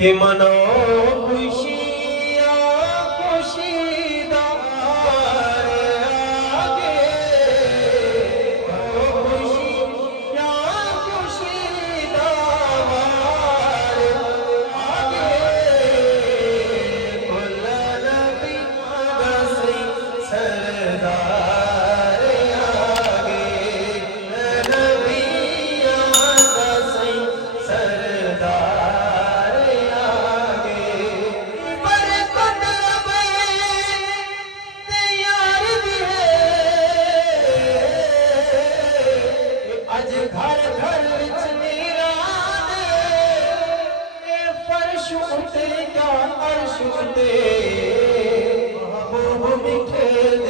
کہ منو خوشیاں خوشیدار آگے خوشیاں خوشیدار آگے کل نبی دسی سردار آگے نبی دسی سردار آگے برکت تیار بھی ہے اج گھر گھر وچ نیرانے فرش اتے یا عرش اتے محبوب مٹھے